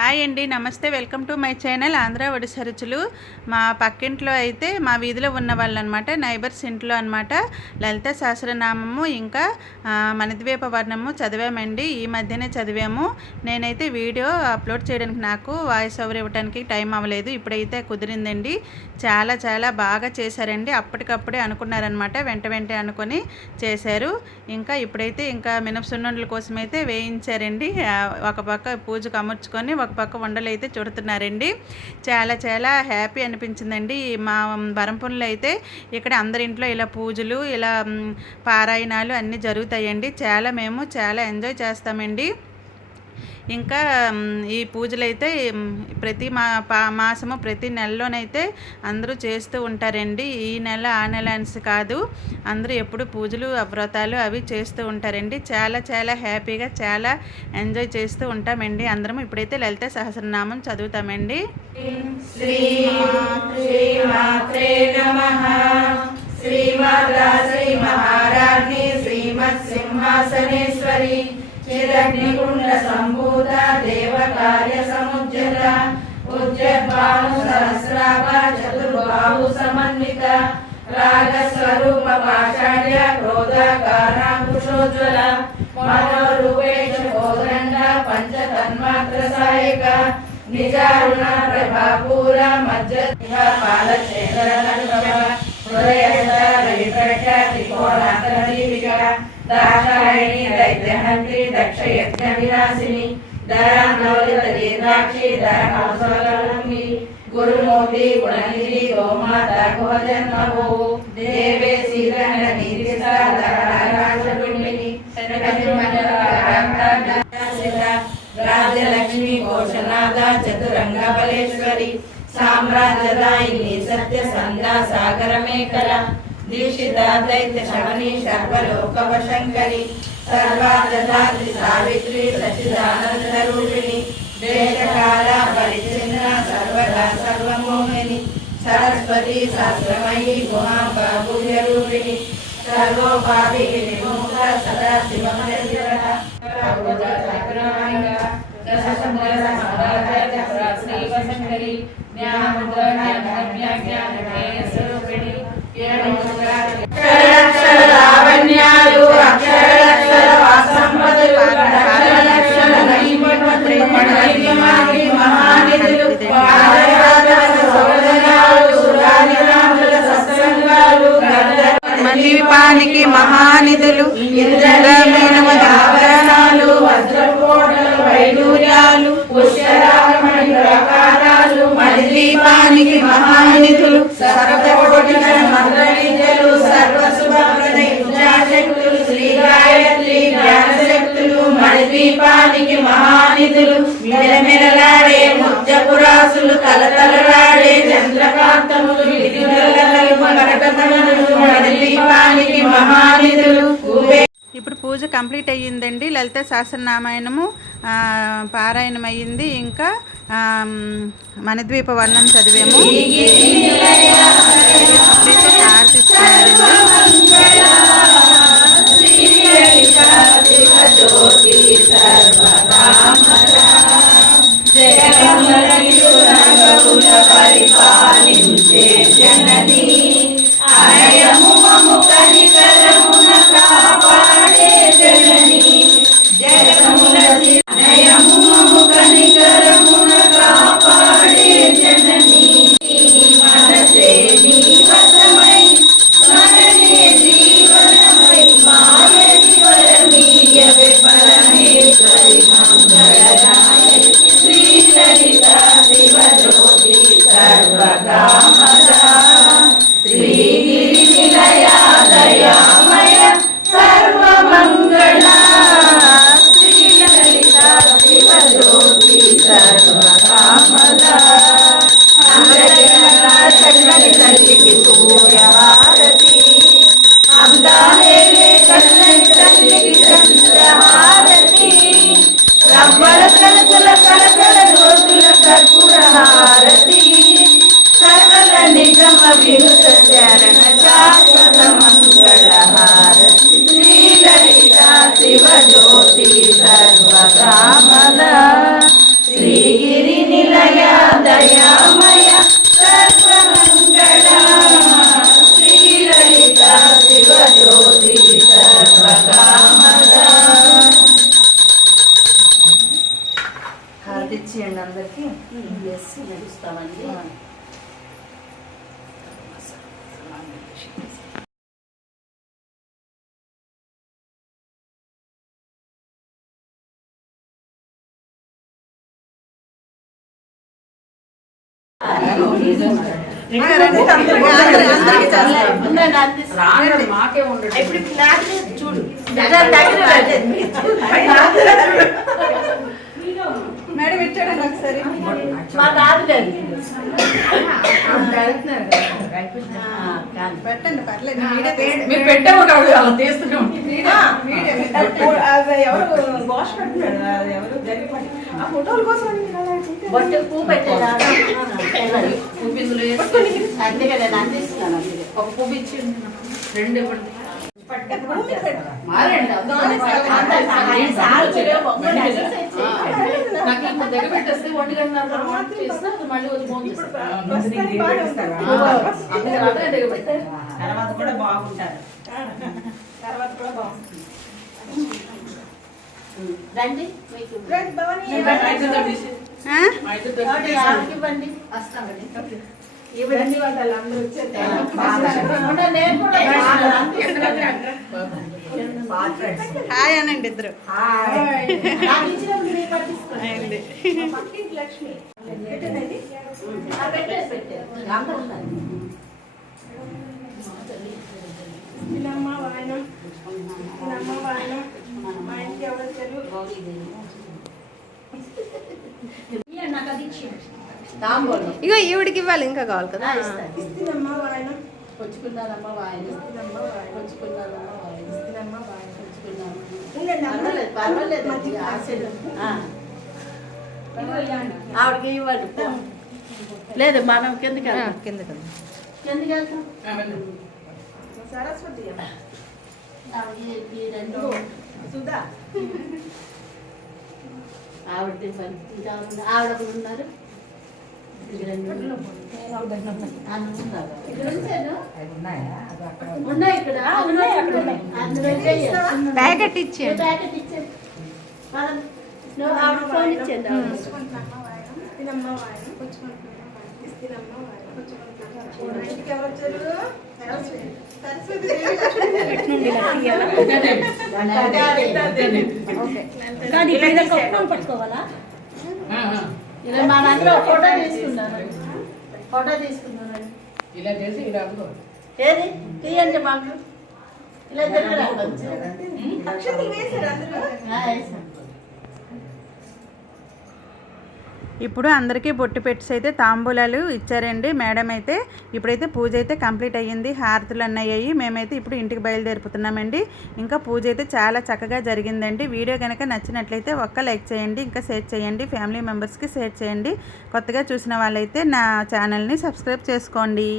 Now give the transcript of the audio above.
Hi అండి, నమస్తే. Welcome to my channel Andhra Odisha రుచులు. మా పక్కింట్లో అయితే మా వీధిలో ఉన్న వాళ్ళు అనమాట, నైబర్స్ ఇంట్లో అనమాట లలిత సహస్రనామము ఇంకా మణిద్వీప వర్ణము చదివామండి. ఈ మధ్యనే చదివాము. నేనైతే వీడియో అప్లోడ్ చేయడానికి నాకు వాయిస్ ఓవర్ ఇవ్వడానికి టైం అవ్వలేదు. ఇప్పుడైతే కుదిరిందండి. చాలా చాలా బాగా చేశారండి. అప్పటికప్పుడే అనుకున్నారనమాట, వెంట అనుకొని చేశారు. ఇంకా ఇప్పుడైతే ఇంకా మినపసున్నుండల కోసం అయితే వేయించారండి. ఒక పక్క పూజకు అమర్చుకొని ఒక పక్క వండలు అయితే చుడుతున్నారండి. చాలా చాలా హ్యాపీ అనిపించిందండి. మా బరంపుల్లో అయితే ఇక్కడ అందరింట్లో ఇలా పూజలు, ఇలా పారాయణాలు అన్నీ జరుగుతాయండి. మేము చాలా ఎంజాయ్ చేస్తామండి. ఇంకా ఈ పూజలు అయితే ప్రతి మాసము ప్రతి నెలలోనైతే అందరూ చేస్తూ ఉంటారండి. ఈ నెల ఆ నెల అనేసి కాదు, అందరూ ఎప్పుడు పూజలు వ్రతాలు అవి చేస్తూ ఉంటారండి. చాలా చాలా హ్యాపీగా చాలా ఎంజాయ్ చేస్తూ ఉంటామండి అందరం. ఇప్పుడైతే లలిత సహస్రనామం చదువుతామండి. శ్రీమత్సింహాసనేశ్వరి చిరగ్నికుండ సంభూత దేవ కార్య సముజ్జల ఉజ్జద్భాను సహస్రాభ చతుర్బాహు సమన్విత రాగస్వరూప పాషాఢ్య క్రోధకారాంకుశోజ్వల మనోరూపేష కోదండ పంచతన్మాత్ర సాయక నిజారుణ ప్రభాపూర మధ్య పాలచేంద్ర దాక్షాయణి దైత్యహంత్రి దక్షయజ్ఞ వినాశిని ధరాంగౌలిత దీర్ఘాక్షి ధరకౌశలమి గురుమూర్తి గుణనిధి గోమాత గుహజన్మభూ దేవే శ్రీరంగ నీతిసాధరాజుండిని రాజ్యలక్ష్మి కోశనాథ చతురంగ బలేశ్వరి సామ్రాజ్యదాయిని సత్య సంధ్యా సాగరమేఖల దీక్షిత దైత్య శమని సర్వలోకవశంకరి సర్వాధాత్రి సావిత్రి సచిదానంద రూపిణి దేశకాల పరిచ్ఛిన్న సర్వదా సర్వమోహిని సరస్వతి శాస్త్రమయీ గుహాంబూయ రూపిణి సర్వోపాధి విముక్త సదా శివమయ శ్రీవశంకరి లావణ్యాలు అక్షరలక్షర వాసంపదలు మహానిధులు మణిద్వీపానికి మహానిధులు ఇంద్రమీనమదాభరణాలు వజ్రకోటలు వైడూర్యాలు పుష్కరామణి ప్రాకారాలు మణిద్వీపానికి మహానిధులు సప్తకోటి మంత్ర విద్యలు సర్వశుభప్రదై పూజాశక్తులు శ్రీ గాయత్రి జ్ఞానశక్తులు మణిద్వీపానికి మహానిధులు మిలమిలలాడే ముత్యపురాసులు తలతలలాడే చంద్రకాంతములు మణిద్వీపానికి మహానిధులు. ఇప్పుడు పూజ కంప్లీట్ అయ్యిందండి. లలిత సహస్రనామాయణము పారాయణం అయ్యింది. ఇంకా మణిద్వీప వర్ణం చదివాము. పరిపాలించే జనని ఆయము మము కనికరమున కాపాడే జనని జగముల నయము మము కనికరమున కాపాడే జనని మనసే నీవసమై మననే జీవనమై మాయని వరమీయ విఫలమేశ్వరి మంగళరాయ శ్రీ లలిత శివజ్యోతి సర్వకామదా శ్రీగిరి నిలయా దయామయ సర్వమంగళ శ్రీ లలిత శివజ్యోతి సర్వకామదా చక్కని తల్లికి సూర్యహారతి అందాలే కన్నని తల్లికి చంద్రహారతి రవ్వల కలకల కలకల రోజుల కర్పూర హారతి సకల నిగమ వినుత చరణ శాశ్వత మంగళ హారతి శ్రీ లలిత శివ జ్యోతి సర్వకామద శ్రీ దయామయ సర్వమంగళ శ్రీలలిత శివజ్యోతి సర్వకామద. ఇచ్చేయండి అందరికి నడుస్తామండి. మాకే ఉండదు ఇప్పుడు చూడు మేడం ఇచ్చాడండి ఒకసారి. మా రాదులేదు పెట్టండి పర్లేదు. మీరు పెట్టే ఉంటాడు అలా తీస్తున్నాం. ఎవరు వాష్ పెట్టుకున్నాడు ఎవరు ఆ ఫోటోల కోసం బొట్టు పువ్వు పెట్టేదా అంతే కదా నేను అందిస్తున్నాను. ఒక పువ్వు ఇచ్చి రెండు ఇవ్వండి. నాకు ఇప్పుడు దగ్గర పెట్టేస్తే 1:30 చేస్తే మళ్ళీ వచ్చి ఫోన్ తర్వాత కూడా బాగుంటారు. తర్వాత కూడా బాగుంటుంది. రండి మీకు ఇవ్వండి వస్తామండి. ఇవ్వండి వాళ్ళందరూ వచ్చారు. హాయ్ అనండి ఇద్దరు. లక్ష్మి మా ఇంటికి ఎవరు వచ్చారు? ఇగో ఈవిడికి ఇవ్వాలి, ఇంకా కావాలి కదా. ఇస్తుందమ్మా వాయనం. వచ్చుకున్నారమ్మా వాయిన వచ్చుకున్నారమ్మా వాయిన పర్వాలేదు ఆవిడకి ఇవ్వండి. లేదు మనం కిందకి కిందకి కిందకి వెళ్తాం. సరస్వతి ఆవిడకి రెండు సుధా ఆవిడ ఆవిడ ఒకరు ఉన్నారు. ఉన్నాయి ఇక్కడ ప్యాకెట్ ఇచ్చేయండి. ప్యాకెట్ ఇచ్చేది ఆవిడ ఫోన్ ఇచ్చేది. ఇస్తున్నమ్మ వాయనం ఇస్తున్నమ్మ వాయనం ఇంటికి ఎవరు వచ్చారు? సరస్వతి పట్టుకోవాలా? ఇలా మా దాంట్లో ఫోటో తీసుకున్నాను. ఫోటో తీసుకున్నాను. ఇలా చేసి ఇలా ఏది తీయండి మాకు. ఇలా దగ్గర అక్షతలు వేశారు అందరూ. ఇప్పుడు అందరికీ బొట్టు పెట్టి అయితే తాంబూలాలు ఇచ్చారండి మేడం అయితే. ఇప్పుడైతే పూజ అయితే కంప్లీట్ అయ్యింది, హారతులు అయ్యాయి. మేమైతే ఇప్పుడు ఇంటికి బయలుదేరిపోతున్నామండి. ఇంకా పూజ అయితే చాలా చక్కగా జరిగిందండి. వీడియో కనుక నచ్చినట్లయితే ఒక్క లైక్ చేయండి, ఇంకా షేర్ చేయండి, ఫ్యామిలీ మెంబర్స్కి షేర్ చేయండి. కొత్తగా చూసిన వాళ్ళైతే నా ఛానల్ని సబ్స్క్రైబ్ చేసుకోండి.